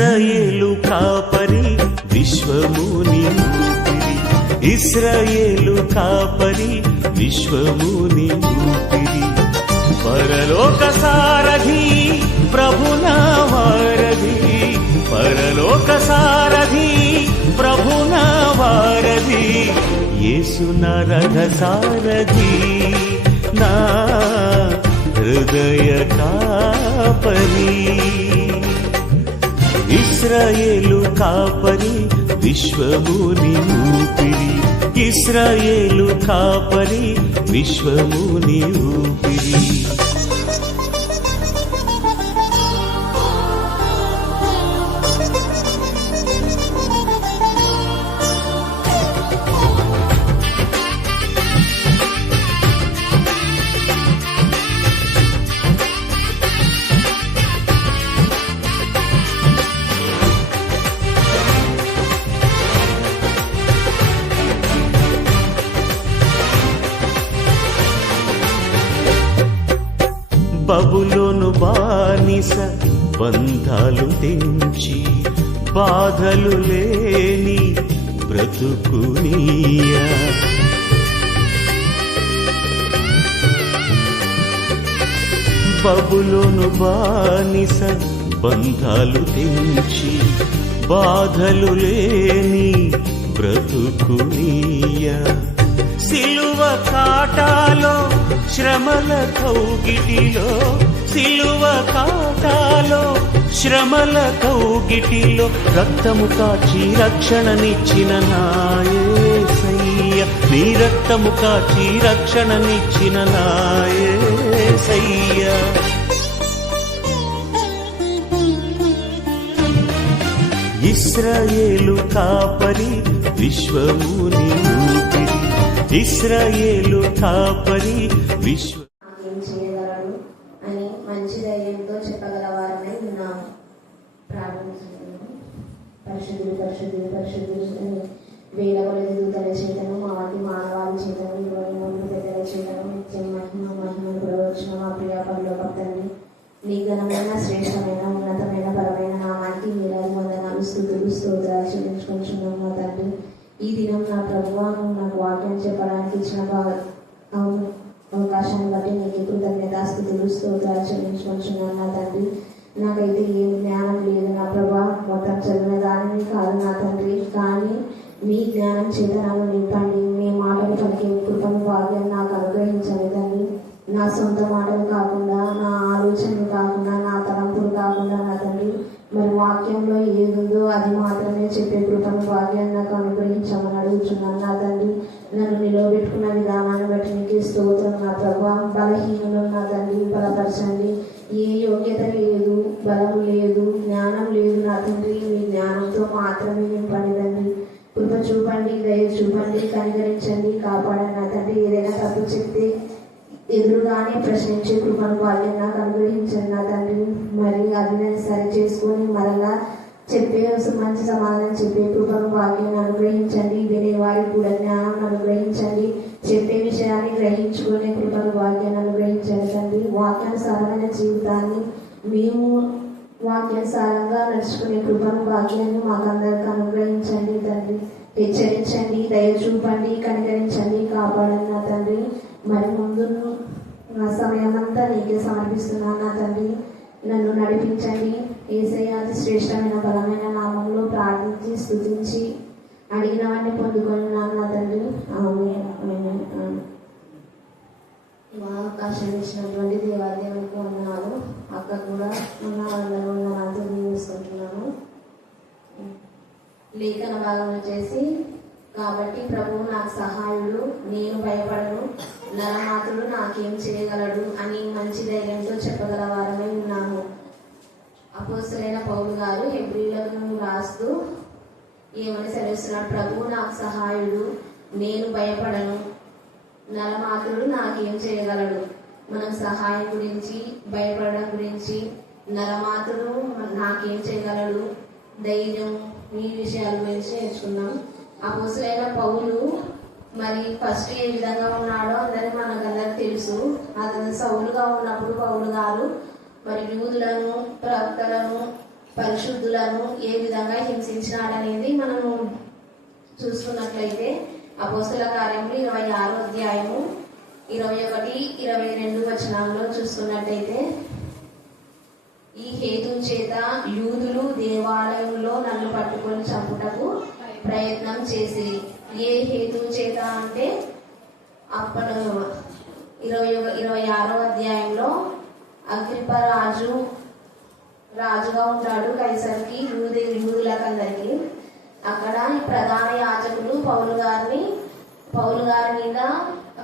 ఇశ్రాయేలు కాపరి విశ్వముని ఊపిరి, ఇశ్రాయేలు కాపరి విశ్వముని ఊపిరి, పరలోక సారథి ప్రభునా వారధి, పరలోక సారథి ప్రభునా వారధి, యేసు నా రథ సారథి నా హృదయ కాపరి. ఇశ్రాయేలు కాపరి విశ్వముని ఊపిరి, ఇశ్రాయేలు కాపరి విశ్వముని ఊపిరి. బబులోను బానిస బంధాలు తెంచి, బాధలు లేని బ్రతుకునియా, బబులోను బానిస బంధాలు తెంచి, బాధలు లేని బ్రతుకునియా, సిలువ కాటాలో శ్రమల కౌగిటిలో, సిలువ కాటాలో శ్రమల కౌగిటిలో, రక్తము కాచి రక్షణనిచ్చిన నా యేసయ్య, నీ రక్తము కాచి రక్షణనిచ్చిన నా యేసయ్య. ఇశ్రాయేలు కాపరి విశ్వముని ఊపిరి, ఇశ్రాయేలు కాపరి విశ్వ. ఏం చేయగలడు అని మంచి ధైర్యంతో చెప్పగలవారని విన్నాము. ప్రారంభించాము. పరిశుద్ధులు పరిశుద్ధులు పరిశుద్ధులు అని వేల కొలది దూతల చేతను మాటి మానవాళి చేతను 23 పెద్దల చేతను నిత్యం మహిమ మహిమను ప్రవచన మా ప్రియ పరలోక తండ్రి, నీ ఘనమైన శ్రేష్టమైన ఉన్నతమైన బలమైన నామానికి వేలాది వందనాలు స్తుతులు స్తోత్రాలు చెల్లించుకుంటున్నాం మా తండ్రి. ఈ దినం నా ప్రభువా నాకు వాక్యం చెప్పడానికి ఇచ్చిన అవకాశాన్ని బట్టి నీకు కృతజ్ఞతాస్తుతులు స్తోత్రాలు చెల్లించుకుంటున్నాను నా తండ్రి. నాకైతే ఏం జ్ఞానం లేదు నా ప్రభా, మొత్తం చదివిన దానిని కాదు నా తండ్రి, కానీ మీ జ్ఞానం చేత నన్ను నింపండి. మీ మాటలు పలికే కృపను భాగ్యం నాకు అనుగ్రహించండి తండ్రి. నా సొంత మాటలు కాకుండా, నా ఆలోచనలు కాకుండా, నా తలంపులు కాకుండా నా తండ్రి, మరి వాక్యంలో ఏదుందో అది మాత్రమే చెప్పే కృపను భాగ్యాన్ని నాకు అనుగ్రహించమని అడుగుతున్నాను నా తండ్రి. నన్ను నిలవబెట్టుకున్న విధానాన్ని బట్టి నీకు స్తోత్రం నా ప్రభా. బలహీనలు నా తండ్రి బలపరచండి. ఏ యోగ్యత లేదు, బలం లేదు, జ్ఞానం లేదు నా తండ్రి, మీ జ్ఞానంతో మాత్రమే నింపండి తండ్రి. కృప చూపండి, దయ చూపండి, కనికరించండి, కాపాడండి నా తండ్రి. ఏదైనా తప్పు చెప్తే ఎదురుగానే ప్రశ్నించే కృపను భాగ్యం నాకు అనుగ్రహించండి నా తండ్రి. మరి అది నేను సరి చేసుకొని మరలా చెప్పే మంచి సమాధానం చెప్పే కృపను భాగ్యాన్ని అనుగ్రహించండి. వినేవారికి కూడా జ్ఞానం అనుగ్రహించండి. చెప్పే విషయాన్ని గ్రహించుకునే కృపను భాగ్యాన్ని అనుగ్రహించండి తండ్రి. వాక్యానుసారమైన జీవితాన్ని మేము వాక్యానుసారంగా నడుచుకునే కృపను భాగ్యాన్ని మాకందరికి అనుగ్రహించండి తండ్రి. హెచ్చరించండి, దయ చూపండి, కనికరించండి, కాపాడండి నా తండ్రి. మరి ముందు నా సమయం అంతా నీకే సమర్పిస్తున్నాను నా తండ్రి. నన్ను నడిపించండి. యేసయ్య అతి శ్రేష్టమైన బలమైన నామంలో ప్రార్థించి స్తుతించి అడిగినవన్నీ పొందుకున్నాను నా తండ్రి. మా అవకాశం ఇచ్చినటువంటి దేవాదేవునికి వందనాలు. అక్క కూడా ఉన్న వాళ్ళలో వందనాలతో దీవిస్తుంటున్నాను. లేఖన భాగం వచ్చేసి, కాబట్టి ప్రభువు నాకు సహాయుడు, నేను భయపడను, నరమాతుడు నాకేం చేయగలడు అని మంచి ధైర్యంతో చెప్పగలవారమై ఉన్నాము. అపోస్తలుడైన పౌలు గారు హెబ్రీయులకు రాస్తూ ఏమని సెలవిస్తున్నాడు? ప్రభువు నాకు సహాయుడు, నేను భయపడను, నరమాతుడు నాకేం చేయగలడు. మనం సహాయం గురించి, భయపడడం గురించి, నరమాతుడు నాకేం చేయగలడు, ధైర్యం, ఈ విషయాల గురించి నేర్చుకున్నాం. అపోస్తలుడైన పౌలు మరి ఫస్ట్ ఏ విధంగా ఉన్నాడో అందరికి మనకందరికి తెలుసు. అతను సౌలుగా ఉన్నప్పుడు పౌలు గారు మరి యూదులను, ప్రవక్తలను పరిశుద్ధులను ఏ విధంగా హింసించినాడనేది మనము చూసుకున్నట్లయితే అపోస్తల కార్యములు 26వ అధ్యాయము 21, 22 వచనాల్లో చూసుకున్నట్లయితే, ఈ హేతు చేత యూదులు దేవాలయంలో నన్ను పట్టుకొని చంపుటకు ప్రయత్నం చేసి. ఏ హేతు చేత అంటే అప్పుడు 26వ అధ్యాయంలో అగ్రిప్ప రాజుగా ఉంటాడు కైసరికి, యూదులకందరికి. అక్కడ ప్రధాన యాజకులు పౌలు గారి మీద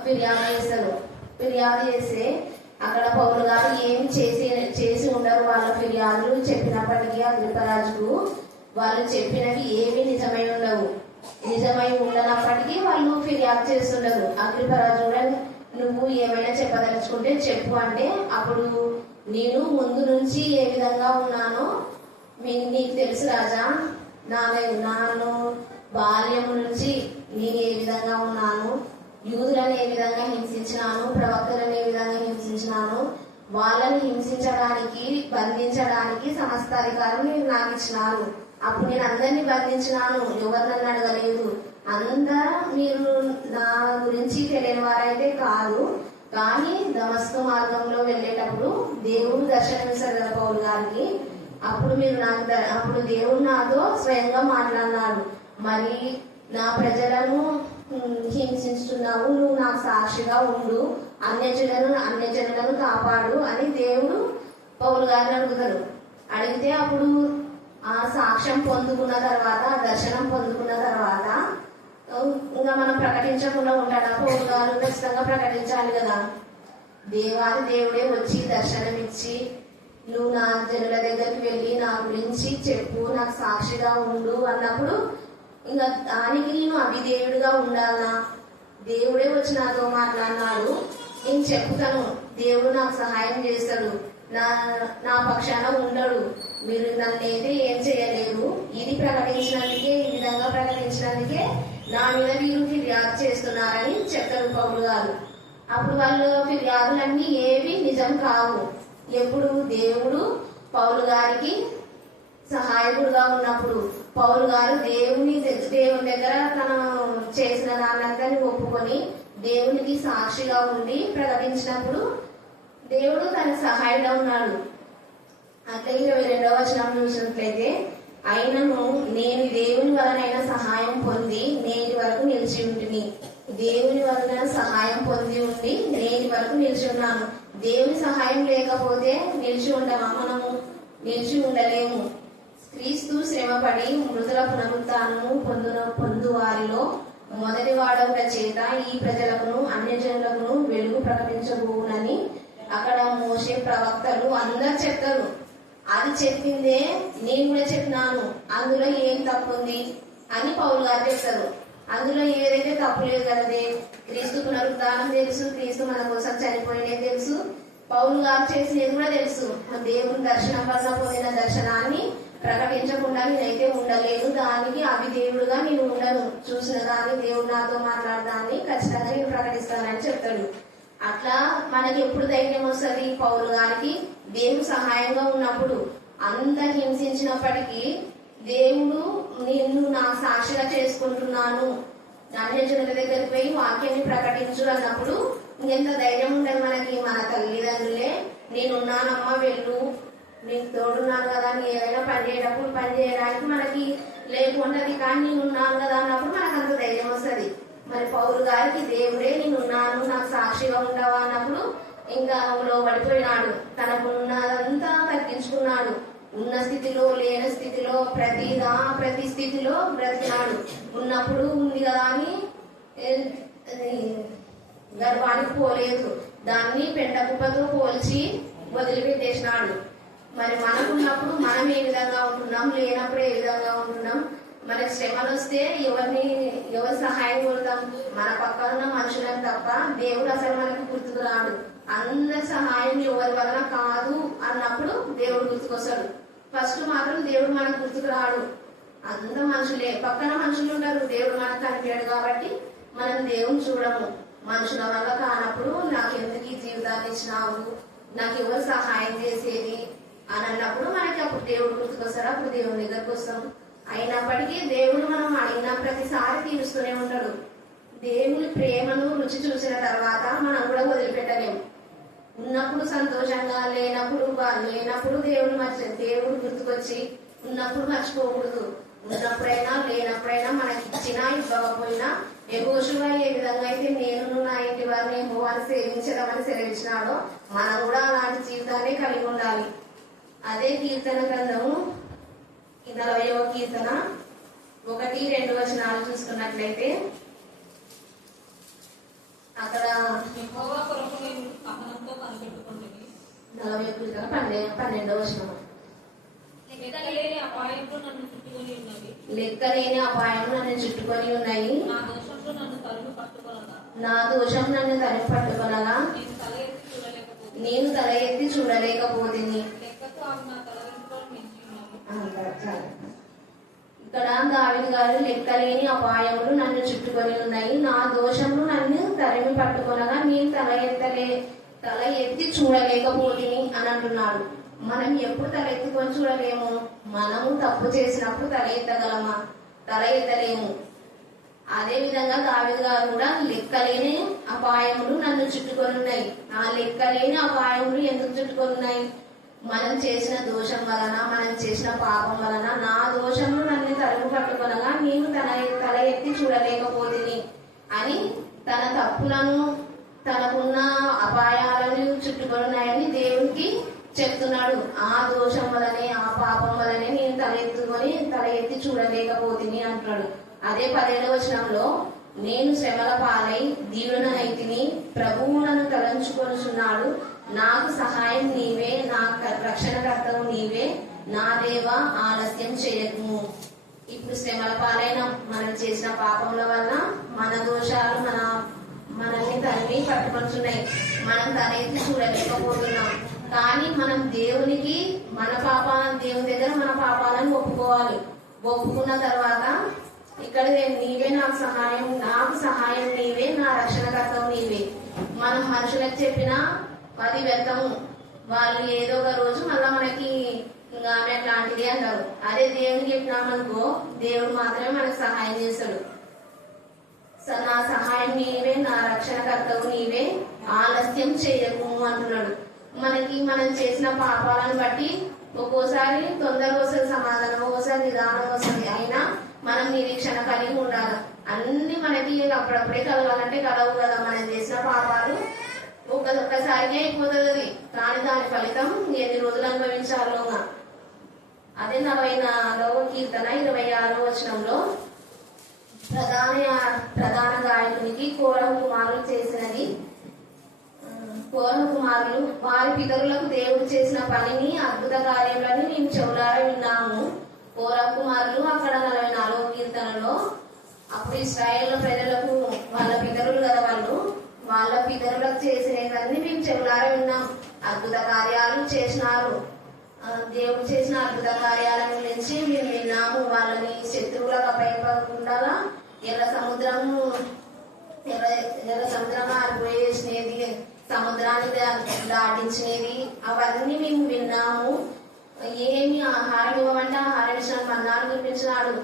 ఫిర్యాదు చేస్తారు. ఫిర్యాదు చేస్తే అక్కడ పౌలు గారు ఏమి చేసి ఉండరు. వాళ్ళ ఫిర్యాదులు చెప్పినప్పటికీ అగ్రిప్పరాజుకు వాళ్ళు చెప్పినవి ఏమి నిజమై ఉండనప్పటికీ వాళ్ళు ఫిర్యాదు చేస్తుండరు. అగ్రిప్పరాజు కూడా నువ్వు ఏమైనా చెప్పదలుచుకుంటే చెప్పు అంటే, అప్పుడు నేను ముందు నుంచి ఏ విధంగా ఉన్నానో నీకు తెలుసు రాజా, నాను బాల్యము నుంచి నేను ఏ విధంగా ఉన్నాను, యూదులను ఏ విధంగా హింసించినాను, ప్రవక్తలను ఏ విధంగా హింసించినాను, వాళ్ళని హింసించడానికి బంధించడానికి సమస్త అధికారం నేను నాకు ఇచ్చినాను. అప్పుడు నేను అందరినీ బంధించినాను, ఎవరు నన్ను అడగలేదు. మీరు నా గురించి తెలియని వారైతే కాదు. కానీ దమస్కు మార్గంలో వెళ్ళేటప్పుడు దేవుడు దర్శనమిస్తాడు కదా పౌలు గారికి. అప్పుడు దేవుడు నాతో స్వయంగా మాట్లాడినాడు, మరి నా ప్రజలను హింసిస్తున్నావు, నువ్వు నాకు సాక్షిగా ఉండు, అన్యజనులను కాపాడు అని దేవుడు పౌలు గారిని అడుగుతారు. అడిగితే అప్పుడు ఆ సాక్ష్యం పొందుకున్న తర్వాత, దర్శనం పొందుకున్న తర్వాత ఇంకా మనం ప్రకటించకుండా ఉంటాడా? పౌలు గారు ఖచ్చితంగా ప్రకటించాలి కదా. దేవుడే వచ్చి దర్శనమిచ్చి, నువ్వు నా జనుల దగ్గరికి వెళ్ళి నా గురించి చెప్పు, నాకు సాక్షిగా ఉండు అన్నప్పుడు ఇంకా దానికి నేను అవిధేయుడిగా ఉండాలనా? దేవుడే వచ్చి నాతో మాట్లాడినాడు, నేను చెప్పుతాను, దేవుడు నాకు సహాయం చేస్తాడు, నా పక్షాన ఉండడు, మీరు నన్నైతే ఏం చేయలేరు. ఇది ప్రకటించినందుకే, ఈ విధంగా ప్రకటించినందుకే నా మీద మీరు ఫిర్యాదు చేస్తున్నారని చెప్తారు పౌలు గారు. అప్పుడు వాళ్ళు ఫిర్యాదులన్నీ ఏవి నిజం కావు. ఎప్పుడు దేవుడు పౌలు గారికి సహాయకుడుగా ఉన్నప్పుడు, పౌలు గారు దేవుని దగ్గర తను చేసిన దాన్నంతా ఒప్పుకొని దేవునికి సాక్షిగా ఉండి ప్రకటించినప్పుడు దేవుడు తన సహాయంగా ఉన్నాడు. అట్లా 22వ వచనం చూసినట్లయితే, అయినను నేను దేవుని వలనైన సహాయం పొంది నేటి వరకు నిలిచి ఉంటుంది. దేవుని వలన సహాయం పొంది ఉండి నేటి వరకు నిలిచి ఉన్నాను. దేవుని సహాయం లేకపోతే మనము నిలిచి ఉండలేము. క్రీస్తు శ్రమపడి మృతుల పునరుత్థానము పొందు వారిలో మొదటి వాడవుల చేత ఈ ప్రజలకును అన్యజనులకును వెలుగు ప్రకటించబోనని అక్కడ మోషే, ప్రవక్తలు అందరు చెప్తారు. అది చెప్పిందే నేను కూడా చెప్పినాను, అందులో ఏం తప్పు ఉంది అని పౌలు గారు చెప్తారు. అందులో ఏదైతే తప్పు లేదు కదదే. క్రీస్తు పునరుద్ధానం తెలుసు, క్రీస్తు మన కోసం చనిపోయినది తెలుసు, పౌలు గారు చేసినది కూడా తెలుసు. దేవుని దర్శనం వల్ల పొందిన దర్శనాన్ని ప్రకటించకుండా నేనైతే ఉండలేను, దానికి అవిధేయుడుగా నేను ఉండను, చూసిన దాన్ని దేవుడు నాతో మాట్లాడదాన్ని ఖచ్చితంగా నేను ప్రకటిస్తానని చెప్తాడు. అట్లా మనకి ఎప్పుడు ధైర్యం వస్తుంది? పౌలు గారికి దేవుడు సహాయంగా ఉన్నప్పుడు. అంత హింసించినప్పటికీ దేవుడు నిన్ను నా సాక్షిగా చేసుకుంటున్నాను, అన్యజనుల దగ్గరికి పోయి వాక్యాన్ని ప్రకటించు అన్నప్పుడు ఇంకెంత ధైర్యం ఉండదు మనకి. మన తల్లిదండ్రులే నేనున్నానమ్మా వెళ్ళు, నీకు తోడున్నాను కదా అని ఏదైనా పని చేయడానికి మనకి లేకుంటది, కానీ నేనున్నాను కదా అన్నప్పుడు మనకు అంత ధైర్యం వస్తుంది. మరి పౌలు గారికి దేవుడే నేనున్నాను, నాకు సాక్షిగా ఉండవా అన్నప్పుడు ఇంకా లోబడిపోయినాడు. తనకున్నదంతా తగ్గించుకున్నాడు. ఉన్న స్థితిలో లేని స్థితిలో ప్రతి స్థితిలో బ్రతికినాడు. ఉన్నప్పుడు ఉంది కదా అని గర్వానికి పోలేదు, దాన్ని పెంటకుప్పతో పోల్చి వదిలిపెట్టేసినాడు. మరి మనకున్నప్పుడు మనం ఏ విధంగా ఉంటున్నాం, లేనప్పుడు ఏ విధంగా ఉంటున్నాం? మనకి శ్రమలు వస్తే ఎవరు సహాయం కోరుతాం? మన పక్కన ఉన్న మనుషులను తప్ప దేవుడు అసలు మనకు గుర్తుకు రాడు. అందరి సహాయం ఎవరి వలన కాదు అన్నప్పుడు దేవుడు గుర్తుకొస్తాడు. ఫస్ట్ మాత్రం దేవుడు మనకు గుర్తుకు రాడు. అంత మనుషులే, పక్కన మనుషులు ఉంటారు, దేవుడు మనకు కనిపించాడు కాబట్టి మనం దేవుని చూడము. మనుషుల వల్ల కానప్పుడు నాకు ఎందుకు ఈ జీవితాన్ని ఇచ్చినావు, నాకు ఎవరు సహాయం చేసేది, అని అన్నప్పుడు మనకి అప్పుడు దేవుడు గుర్తుకొస్తాడు, అప్పుడు దేవుని దగ్గరకు వస్తాం. అయినప్పటికీ దేవుడు మనం అడిగిన ప్రతిసారి తీరుస్తూనే ఉంటాడు. దేవుని ప్రేమను రుచి చూసిన తర్వాత మనం కూడా వదిలిపెట్టలేము. ఉన్నప్పుడు సంతోషంగా, లేనప్పుడు దేవుడు గుర్తుకొచ్చి ఉన్నప్పుడు మర్చిపోకూడదు. ఉన్నప్పుడైనా లేనప్పుడైనా మనకి ఇచ్చినా ఇవ్వకపోయినా యెహోషువ ఏ విధంగా అయితే నేను నా ఇంటి వారిని యెహోవాను సేవించడమని సెలవిచ్చినాడో మనం కూడా అలాంటి జీవితాన్ని కలిగి ఉండాలి. అదే కీర్తన గ్రంథము 40వ కీర్తన 1-2 వచనాలు చూసుకున్నట్లయితే అక్కడ 40వ కీర్తన 12వ వచనం, లెక్కలేని అపాయంలో నన్ను చుట్టుకొని ఉన్నవి, లెక్కలేని అపాయం నన్ను చుట్టుకొని ఉన్నాయి, నా దోషంలో నన్ను తరుము పట్టుకొనగా, నా దోషం నన్ను తరిమి పట్టుకొనగా నేను తల ఎత్తి చూడలేకపోతుంది, లెక్కకు అవి నా తల వెంట్రుకలు మించి ఉన్నవి. ఇక్కడ దావీదు గారు లెక్కలేని అపాయములు నన్ను చుట్టుకొని ఉన్నాయి, నా దోషములు నన్ను తరిమి పట్టుకొనగా నేను తల ఎత్తి చూడలేకపోతుంది అని అంటున్నాడు. మనం ఎప్పుడు తల ఎత్తుకొని చూడలేము? మనము తప్పు చేసినప్పుడు తల ఎత్తలేము. అదే విధంగా దావీదు గారు కూడా లెక్కలేని అపాయములు నన్ను చుట్టుకొని ఉన్నాయి. ఆ లెక్కలేని అపాయములు ఎందుకు చుట్టుకొని ఉన్నాయి? మనం చేసిన దోషం వలన, మనం చేసిన పాపం వలన నా దోషములు నన్ను తరుము పట్టుకొనగా నేను తల ఎత్తి చూడలేకపోతుంది అని తన తప్పులను, తనకున్న అపాయాలను చుట్టుకొని ఉన్నాయని దేవునికి చెప్తున్నాడు. ఆ దోషం వలనే, ఆ పాపం వలనే నేను తల ఎత్తి చూడలేకపోతుంది అంటున్నాడు. అదే 10వ వచనంలో నేను శ్రమల పాలై దీనుడనైతిని, ప్రభువు నన్ను తలంచుకొనుచున్నాడు, నాకు సహాయం నీవే, నా రక్షణకర్తవు నీవే, నా దేవా ఆలస్యం చేయకుము. ఇప్పుడు శ్రమల పాలైన మనం చేసిన పాపముల వల్ల మన దోషాలు మనల్ని తరిమి పట్టుకొచ్చున్నాయి. మనం తల ఎత్తి చూడలేకపోతున్నాం. కానీ మనం దేవుని దగ్గర మన పాపాలను ఒప్పుకోవాలి. ఒప్పుకున్న తర్వాత ఇక్కడ నీవే నాకు సహాయం నీవే, నా రక్షణకర్తవు నీవే. మనం మనుషులకు చెప్పినా అది వ్యర్థము. వాళ్ళు ఏదో ఒక రోజు మళ్ళా మనకి ఇంకా ఆమె అట్లాంటిది అంటారు. అదే దేవునికి చెప్పినామనుకో, దేవుడు మాత్రమే మనకు సహాయం చేస్తాడు. నా సహాయం నీవే, నా రక్షణకర్తవు నీవే, ఆలస్యం చేయకు అంటున్నాడు. మనం చేసిన పాపాలను బట్టి ఒక్కోసారి తొందరగా వస్తుంది సమాధానం, ఒక్కోసారి నిదానం వస్తుంది. అయినా మనం నిరీక్షణ కలిగి ఉండాలి. అన్ని మనకి అప్పుడప్పుడే కలగాలంటే కలవు కదా. మనం చేసిన పాపాలు ఒక్కసారిగా అయిపోతుంది అది. కానీ దాని ఫలితం ఎన్ని రోజులు అనుభవించాలో. అదే 44వ కీర్తన 26వ వచనంలో ప్రధాన గాయకునికి కోరహు కుమారులు చేసినది. కోరహు కుమారులు వారి పితరులకు దేవుడు చేసిన పనిని, అద్భుత కార్యములను మేము చెవులారా విన్నాము. కోరహు కుమారులు అక్కడ 44వ కీర్తనలో అప్పుడు ఇశ్రాయేల్ ప్రజలకు వాళ్ళ పితరులు కదా, వాళ్ళ పితరులకు చేసినవన్నీ మేము చెవులారా విన్నాం. అద్భుత కార్యాలు చేసినారు. దేవుడు చేసిన అద్భుత కార్యాల గురించి మేము విన్నాము. వాళ్ళని శత్రువులకు అప్పగింపకుండా ఎర్ర సముద్రం ఆరిపోయేసినది, సముద్రాన్ని దాటించినది, అవన్నీ మేము విన్నాము. ఏమి ఆహారం ఇవ్వమంటే ఆహారం ఇచ్చినాడు, మన్నాలు కురిపించినాడు,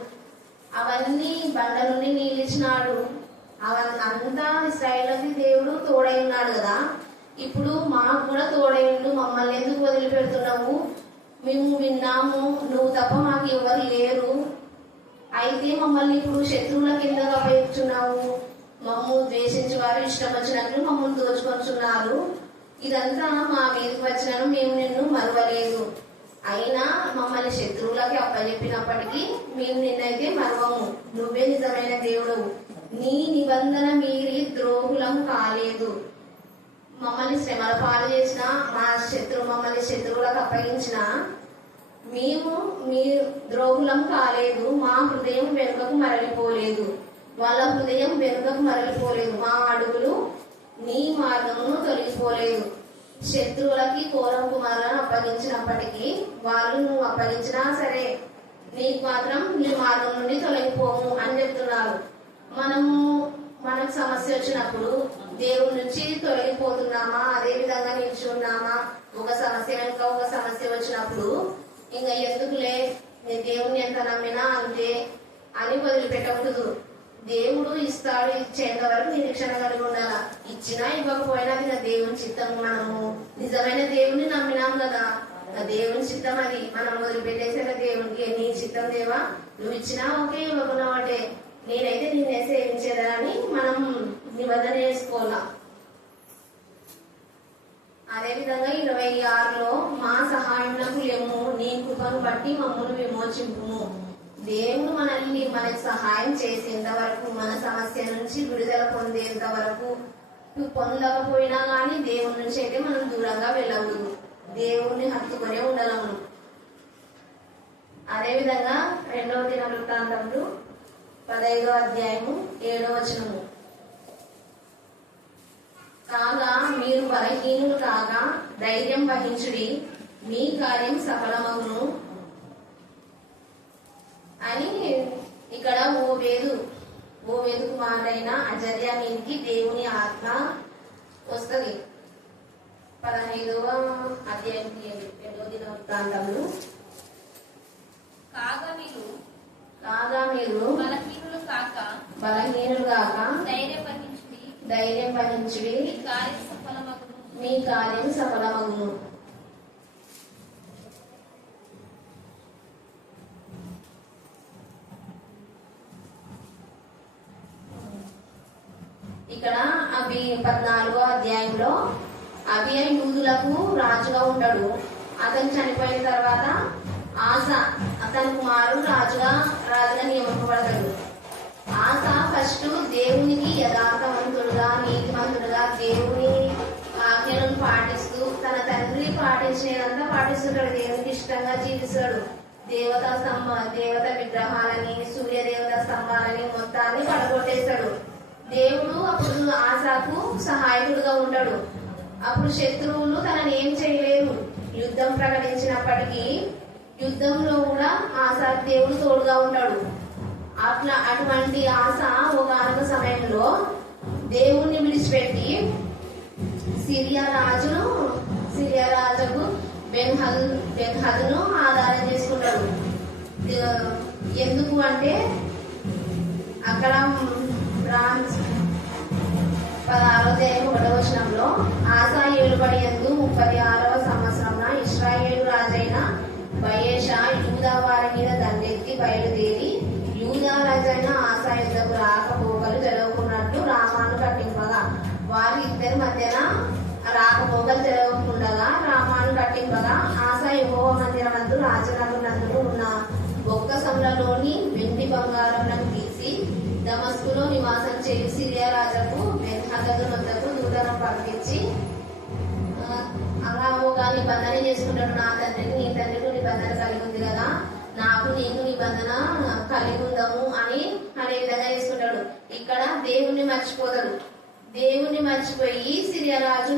అవన్నీ బండ నుండి నీళ్ళు ఇచ్చినాడు. అంతా ఇశ్రాయేలుకి దేవుడు తోడై ఉన్నాడు కదా. ఇప్పుడు మాకు కూడా తోడైండు. మమ్మల్ని ఎందుకు వదిలిపెడుతున్నావు? మేము విన్నాము, నువ్వు తప్ప మాకు ఎవరు లేరు. అయితే మమ్మల్ని ఇప్పుడు శత్రువుల కింద అప్పగిస్తున్నావు. మమ్ము ద్వేషించి వారు ఇష్టం వచ్చినట్లు మమ్మల్ని దోచుకొచ్చున్నారు. ఇదంతా మా మీదకి వచ్చినాను, మేము నిన్ను మరవలేదు. అయినా మమ్మల్ని శత్రువులకి అప్పచెప్పినప్పటికీ మేము నిన్నైతే మరవము. నువ్వే నిజమైన దేవుడు. నీ నిబంధన మీరి ద్రోహులం కాలేదు. మమ్మల్ని శ్రమల పాలు చేసిన మమ్మల్ని శత్రువులకు అప్పగించిన మేము మీ ద్రోహులం కాలేదు. మా హృదయం వెనుకకు మరలిపోలేదు. వాళ్ళ హృదయం వెనుకకు మరలిపోలేదు. మా అడుగులు నీ మార్గమును తొలగిపోలేదు. శత్రువులకి కోరహు కుమారులను అప్పగించినప్పటికీ వాళ్ళు నువ్వు అప్పగించినా సరే నీకు మాత్రం నీ మార్గం నుండి తొలగిపోము అని చెప్తున్నారు. మనకు సమస్య వచ్చినప్పుడు దేవుడి నుంచి తొలగిపోతున్నామా, అదే విధంగా నిలిచి ఉన్నామా ఒక సమస్య వెనుక ఒక సమస్య వచ్చినప్పుడు ఇంకా ఎందుకులే నేను దేవుణ్ణి ఎంత నమ్మినా అంతే అని వదిలిపెట్టకూడదు. దేవుడు ఇస్తాడు, ఇచ్చేంత వరకు నిరీక్షణ కలిగి ఉండాలా. ఇచ్చినా ఇవ్వకపోయినా అది నా దేవుని చిత్తం. మనము నిజమైన దేవుణ్ణి నమ్మినాం కదా, నా దేవుని చిత్తం అది. మనం వదిలిపెట్టేసే దేవునికి నీ చిత్తం దేవా, నువ్వు ఇచ్చినా ఓకే, ఇవ్వకున్నా ఒకటే, నేనైతే నిన్నే సేవించేదని మనం నిబంధన చేసుకోవాలా. అదేవిధంగా 26లో మా సహాయమునకు లెమ్ము, నీ కృపను బట్టి మమ్మల్ని విమోచింపుము. దేవుడు మనకు సహాయం చేసేంత వరకు, మన సమస్య నుంచి విడుదల పొందేంత వరకు పొందకపోయినా కానీ దేవుడి నుంచి అయితే మనం దూరంగా వెళ్ళకూడదు. దేవుణ్ణి హత్తుకునే ఉండగలము. అదేవిధంగా 2వ దినవృత్తాంతములు 15వ అధ్యాయము 7వ వచనము. కాగా మీరు బలహీనులు కాగా ధైర్యం వహించుడి, మీ కార్యం సఫలమగును అని ఇక్కడ ఓ వేదుకు మారైన అజర్య మీదకి దేవుని ఆత్మ వస్తుంది. 15వ అధ్యాయం 2వ దినవృత్తాంతములు. కాగా మీరు బలహీనులు కాక ధైర్యం వహించుడి, మీ కార్యం సఫలమగును. ఇక్కడ 14వ అధ్యాయంలో అబియ యూదులకు రాజుగా ఉంటాడు. అతను చనిపోయిన తర్వాత ఆస అతని కుమారుడు రాజుగా నియమింపబడతాడు. ఆస ఫస్ట్ దేవునికి యథార్థవంతుడుగా, నీతిమంతుడుగా, దేవుని ఆజ్ఞలను పాటిస్తూ తన తండ్రి పాటించినంతా పాటిస్తుంటాడు. దేవునికి ఇష్టంగా జీవిస్తాడు. దేవత విగ్రహాలని, సూర్యదేవత స్తంభాలని మొత్తాన్ని పడగొట్టేస్తాడు. దేవుడు అప్పుడు ఆసాకు సహాయకుడుగా ఉంటాడు. అప్పుడు శత్రువులు తనని ఏం చేయలేరు. యుద్ధం ప్రకటించినప్పటికీ యుద్ధంలో కూడా ఆసా దేవుడు తోడుగా ఉంటాడు. అటువంటి ఆశ ఒకనొక సమయంలో దేవుణ్ణి విడిచిపెట్టి సిరియా రాజుకు బెన్హదును ఆధారం చేసుకుంటాడు. ఎందుకు అంటే అక్కడ 16వ అధ్యాయం 1వ వచనంలో ఆసా ఏలుబడి యందు 36వ సంవత్సరంన ఇశ్రాయేలు రాజైన బయేషా యూదా వారి మీద దండెత్తి బయలుదేరి యూదా రాజైన ఆసా యుద్ధకు రాకపోకలు జరగకున్నట్లు రామాను కట్టింపగా, వారి ఇద్దరి మధ్యన రాకపోకలు జరగకుండగా రామాను కట్టింపగా ఆసా యెహోవా మందిరమందు రాజనగరునందు ఉన్న బొక్కసములలోని వెండి బంగారములను తీసి దమస్కులో నివాసం చేయి సిరియా రాజుకు బెన్హదదు వద్దకు దూతను పంపించి అలా ఒక నిబంధన చేసుకుంటాడు. నా తండ్రికి నీ తండ్రికి నిబంధన కలిగి ఉంది కదా, నాకు నీకు నిబంధన కలిగి ఉందాము అనే విధంగా చేసుకుంటాడు. ఇక్కడ దేవుణ్ణి మర్చిపోతాడు. దేవుణ్ణి మర్చిపోయి సిరియా రాజు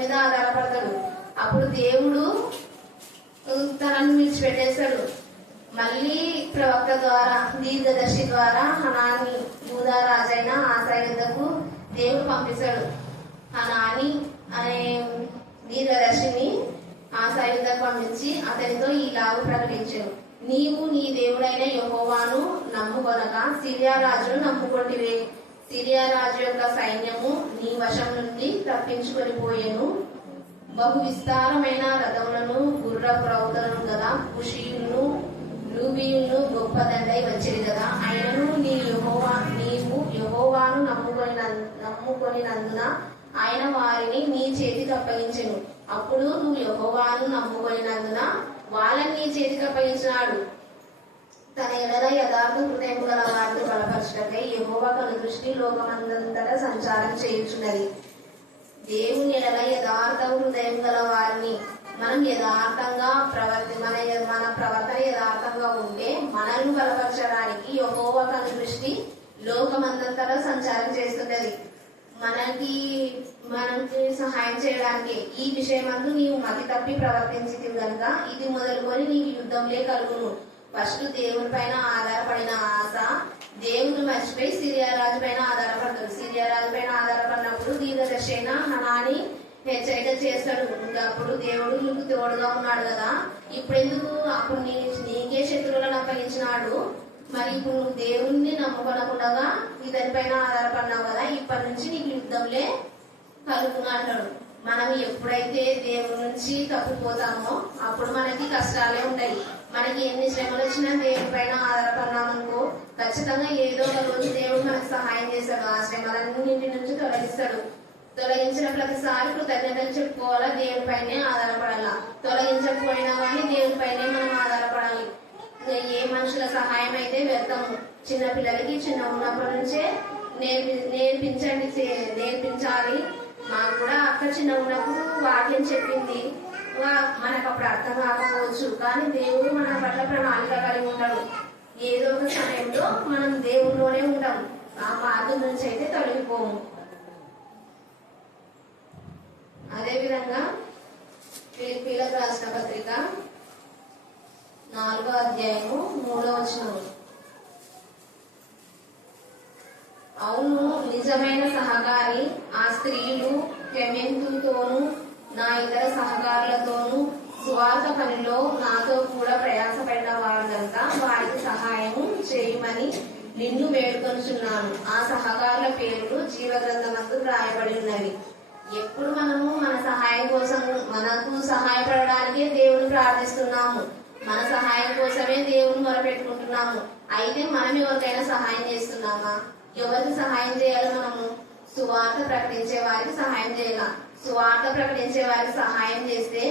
మీద ఆధారపడతాడు. అప్పుడు దేవుడు తనను విడిచిపెట్టేస్తాడు. మళ్ళీ ప్రవక్త ద్వారా, దీర్ఘదర్శి ద్వారా హనాని యూదా రాజైన ఆసా యుద్ధకు దేవుడు పంపిస్తాడు. హనాని అనే దీర్ఘదర్శిని ఆసా యుద్ధకు పంపించి అతనితో ఈలాగు ప్రకటించాడు, నీవు నీ దేవుడైన యెహోవాను నమ్ముకొనక సిరియా రాజును నమ్ముకొంటివే. సిరియా రాజు యొక్క సైన్యము నీ వశం నుండి తప్పించుకొని పోయేను. బహు విస్తారమైన రథములను, గుర్రపు రౌతులను గల కుషీయులను, లూబీయులను గొప్ప దండై వచ్చింది కదా. ఆయనను నీవు యెహోవాను నమ్ముకొనినందున ఆయన వారిని నీ చేతికి అప్పగించెను. అప్పుడు నువ్వు యెహోవాను నమ్ముకొనినందున వాళ్ళని నీ చేతికి అప్పగించినాడు. తన ఎడల యథార్థ హృదయం గల వారిని బలపరచుటకై యెహోవా కనుదృష్టి లోకమందంతటా సంచారం చేయుచున్నది. దేవుని ఎడల యథార్థ హృదయం గల వారిని మనం యథార్థంగా మన ప్రవర్తన యథార్థంగా ఉంటే మనల్ని బలపరచడానికి యెహోవా కనుదృష్టి లోకమందంతటా సంచారం చేస్తున్నది. మనకి సహాయం చేయడానికి ఈ విషయమందు నీవు మతి తప్పి ప్రవర్తించింది కనుక ఇది మొదలుకొని నీకు యుద్ధంలే కలుగును. ఫస్ట్ దేవుని పైన ఆధారపడిన ఆశ దేవుని మర్చిపోయి సిరియా రాజు పైన ఆధారపడతాడు. సిరియా రాజు పైన ఆధారపడినప్పుడు దీర్ఘదర్శి అయిన హనాని హెచ్చరిక చేస్తాడు. ఇంకా అప్పుడు దేవుడు నీకు తోడుగా ఉన్నాడు కదా, ఇప్పుడెందుకు అప్పుడు నీకే శత్రువులను అప్పగించినాడు, మరి ఇప్పుడు నువ్వు దేవుణ్ణి నమ్ముకోనకుండా ఇతనిపైన ఆధారపడినావు కదా, ఇప్పటి నుంచి నీకు యుద్ధంలే కలుగును అంటాడు. మనం ఎప్పుడైతే దేవుడి నుంచి తప్పిపోతామో అప్పుడు మనకి కష్టాలే ఉంటాయి. మనకి ఎన్ని శ్రమలు వచ్చినా దేవుడి పైన ఆధారపడినామనుకో ఖచ్చితంగా ఏదో ఒక రోజు దేవుడు మనకు సహాయం చేస్తాడు. ఆ శ్రమలన్నింటి నుంచి తొలగిస్తాడు. తొలగించిన ప్రతిసారి కృతజ్ఞతలు చెప్పుకోవాలా, దేవుడి పైనే ఆధారపడాలా. తొలగించకపోయినా కానీ దేవుడి పైనే మనం ఆధారపడాలి. ఏ మనుషుల సహాయం అయితే వెళ్తాము. చిన్న పిల్లలకి చిన్న ఉన్నప్పటి నుంచే నేర్పించాలి. మాకు కూడా అక్క చిన్న ఉన్నప్పుడు వాక్యం చెప్పింది, మనకు అప్పుడు అర్థం కాకపోవచ్చు, కానీ దేవుడు మన పట్ల ప్రణాళిక కలిగి ఉంటాడు. ఏదో ఒక సమయంలో మనం దేవుడిలోనే ఉంటాం. ఆ మార్గం నుంచి అయితే తొలగిపోము. అదేవిధంగా ఫిలిప్పీలకు రాసిన పత్రిక 4వ అధ్యాయము 3వ వచనం. అవును, నిజమైన సహకారి ఆ స్త్రీలు క్లెమెంతుతోనూ నా ఇతర సహకారులతోనూ సువార్త పనిలో నాతో కూడా ప్రయాసపడిన వారంతా వారికి సహాయం చేయమని నిన్ను వేడుకొనుచున్నాను. ఆ సహకారుల పేర్లు జీవగ్రంథమందు రాయబడి ఉన్నవి. ఎప్పుడు మనము మన సహాయం కోసం మనకు సహాయపడడానికే దేవుని ప్రార్థిస్తున్నాము. మన సహాయం కోసమే దేవుని మొరపెట్టుకుంటున్నాము. అయితే మనం ఎవరికైనా సహాయం చేస్తున్నామా? ఎవరికి సహాయం చేయాలి? మనము సువార్త ప్రకటించే వారికి సహాయం చేయాల. సువార్త ప్రకటించే వారికి సహాయం చేస్తే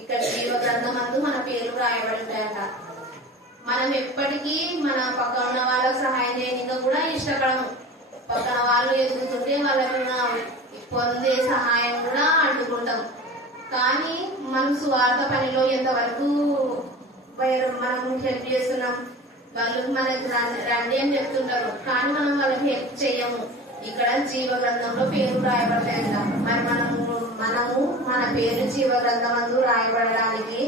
ఇక్కడ జీవ గ్రంథమందు మన పేర్లు రాయబడి ఉంటాయంట. మనం ఎప్పటికీ మన పక్కన ఉన్న వాళ్ళకి సహాయం చేయడానికి కూడా ఇష్టపడము. పక్కన వాళ్ళు ఎదుగుతుంటే వాళ్ళకి పొందే సహాయం కూడా అడ్డుకుంటాం. కానీ మనం సువార్త పనిలో ఎంతవరకు మనం హెల్ప్ చేస్తున్నాం? వాళ్ళు మనకు రండి అని చెప్తుంటారు, కానీ మనం వాళ్ళకి హెల్ప్ చేయము. ఇక్కడ జీవ గ్రంథంలో పేరు రాయబడతాయంట. మరి మనము మన పేరు జీవ గ్రంథమందు రాయబడడానికి